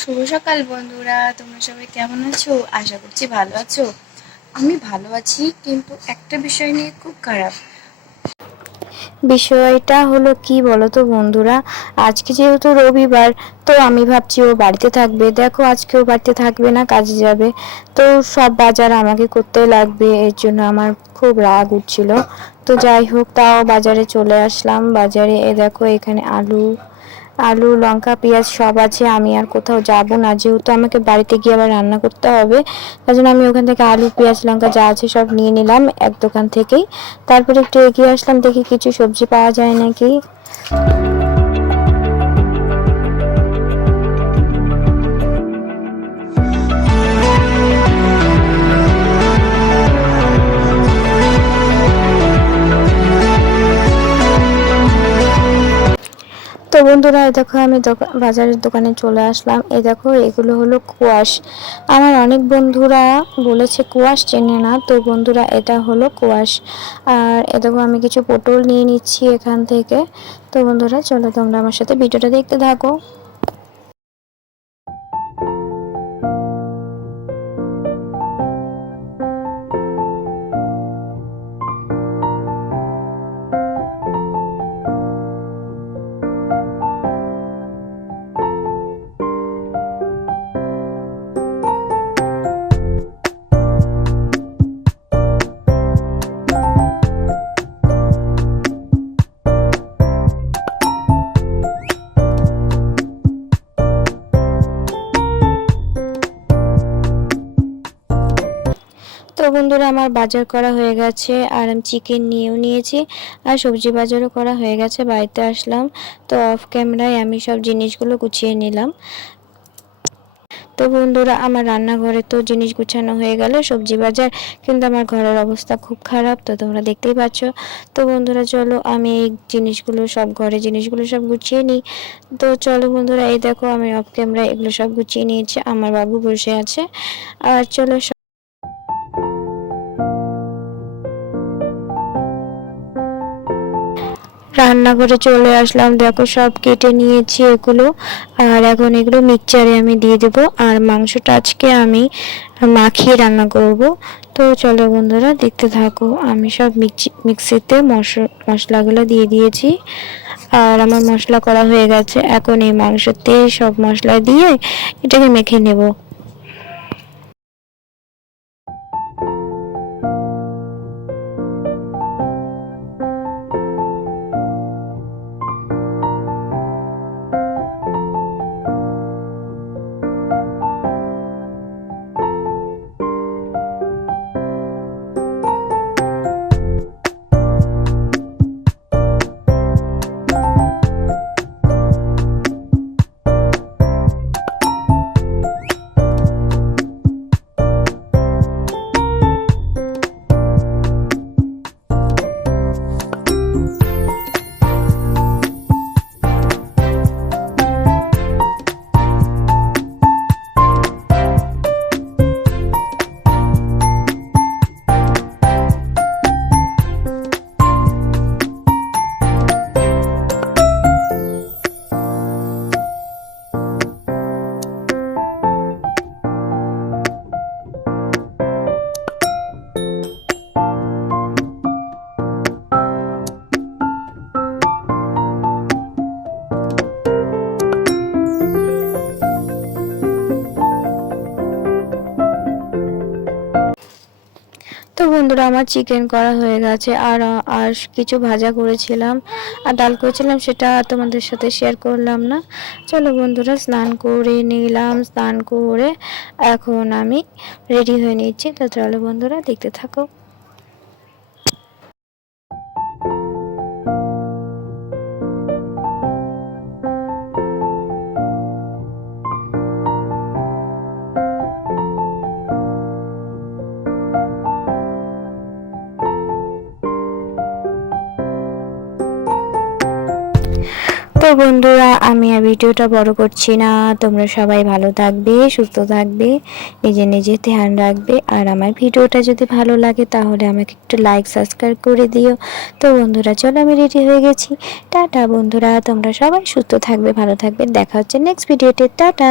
শুভ সকাল বন্ধুরা, তোমরা সবাই কেমন আছো? আশা করছি ভালো আছো। আমি ভালো আছি, কিন্তু একটা বিষয় নিয়ে খুব খারাপ। বিষয়টা হলো কি বলো তো বন্ধুরা, আজকে যেহেতু রবিবার, তো আমি ভাবছি ও বাড়িতে থাকবে। দেখো, আজকে ও বাড়িতে থাকবে না, কাজে যাবে। তো সব বাজার আমাকে করতে লাগবে, এর জন্য আমার খুব রাগ উঠছিল। তো যাই হোক, তাও বাজারে চলে আসলাম। বাজারে এ দেখো, এখানে আলু আলু, লঙ্কা, পেঁয়াজ সব আছে, আমি আর কোথাও যাব না। যেহেতু আমাকে বাড়িতে গিয়ে আবার রান্না করতে হবে, তার জন্য আমি ওখান থেকে আলু, পেঁয়াজ, লঙ্কা যা আছে সব নিয়ে নিলাম এক দোকান থেকেই। তারপরে একটু এগিয়ে আসলাম, দেখি কিছু সবজি পাওয়া যায় নাকি। বন্ধুরা, এই দেখো আমি বাজারের দোকানে চলে আসলাম। এ দেখো, এগুলো হলো কুয়াশ। আমার অনেক বন্ধুরা বলেছে, কুয়াশ চেনে না। তো বন্ধুরা, এটা হলো কুয়াশ। আর এ দেখো, আমি কিছু পটল নিয়ে নিচ্ছি এখান থেকে। তো বন্ধুরা, চলো তোমরা আমার সাথে ভিডিওটা দেখতে থাকো। তো বন্ধুরা, আমার বাজার করা হয়ে গেছে, আর আমি চিকেন নিয়েও নিয়েছি, আর সবজি বাজারও করা হয়ে গেছে, বাড়িতে আসলাম। তো অফ ক্যামেরায় আমি সব জিনিসগুলো গুছিয়ে নিলাম। তো বন্ধুরা, আমার রান্নাঘরে তো জিনিস গুছানো হয়ে গেল, সবজি বাজার, কিন্তু আমার ঘরের অবস্থা খুব খারাপ, তো তোমরা দেখতেই পাচ্ছ। তো বন্ধুরা, চলো আমি এই জিনিসগুলো, সব ঘরে জিনিসগুলো সব গুছিয়ে নিই। তো চলো বন্ধুরা, এই দেখো আমি অফ ক্যামেরায় এগুলো সব গুছিয়ে নিয়েছি, আমার বাবু বসে আছে। আর চলো রান্নাঘরে চলে আসলাম। দেখো সব কেটে নিয়েছি এগুলো। আর এখন এগুলো মিক্সচারে আমি দিয়ে দেবো। আর মাংসটা আজকে আমি মাখিয়ে রান্না করব। তো চলো বন্ধুরা, দেখতে থাকো। আমি সব মিক্সি মিক্সিতে মশ- মশলাগুলো দিয়ে দিয়েছি। আর আমার মশলা করা হয়ে গেছে। এখন এই মাংসতে সব মশলা দিয়ে এটাকে মেখে নেব। তো বন্ধুরা আমার চিকেন করা হয়ে গেছে, আর আর কিছু ভাজা করেছিলাম। আর ডাল করেছিলাম সেটা তোমাদের সাথে শেয়ার করলাম না। চলো বন্ধুরা স্নান করে নিলাম, স্নান করে এখন আমি রেডি হয়ে নিচ্ছি। তো চলো বন্ধুরা দেখতে থাকো। বন্ধুরা, আমি আর ভিডিওটা বড় করছি না। তোমরা সবাই ভালো থাকবে, সুস্থ থাকবে, নিজে নিজে ধ্যান রাখবে। আর আমার ভিডিওটা যদি ভালো লাগে, তাহলে আমাকে একটু লাইক সাবস্ক্রাইব করে দিও। তো বন্ধুরা, চলো আমি রেডি হয়ে গেছি। টাটা বন্ধুরা, তোমরা সবাই সুস্থ থাকবে, ভালো থাকবে। দেখা হচ্ছে নেক্সট ভিডিওতে টাটা!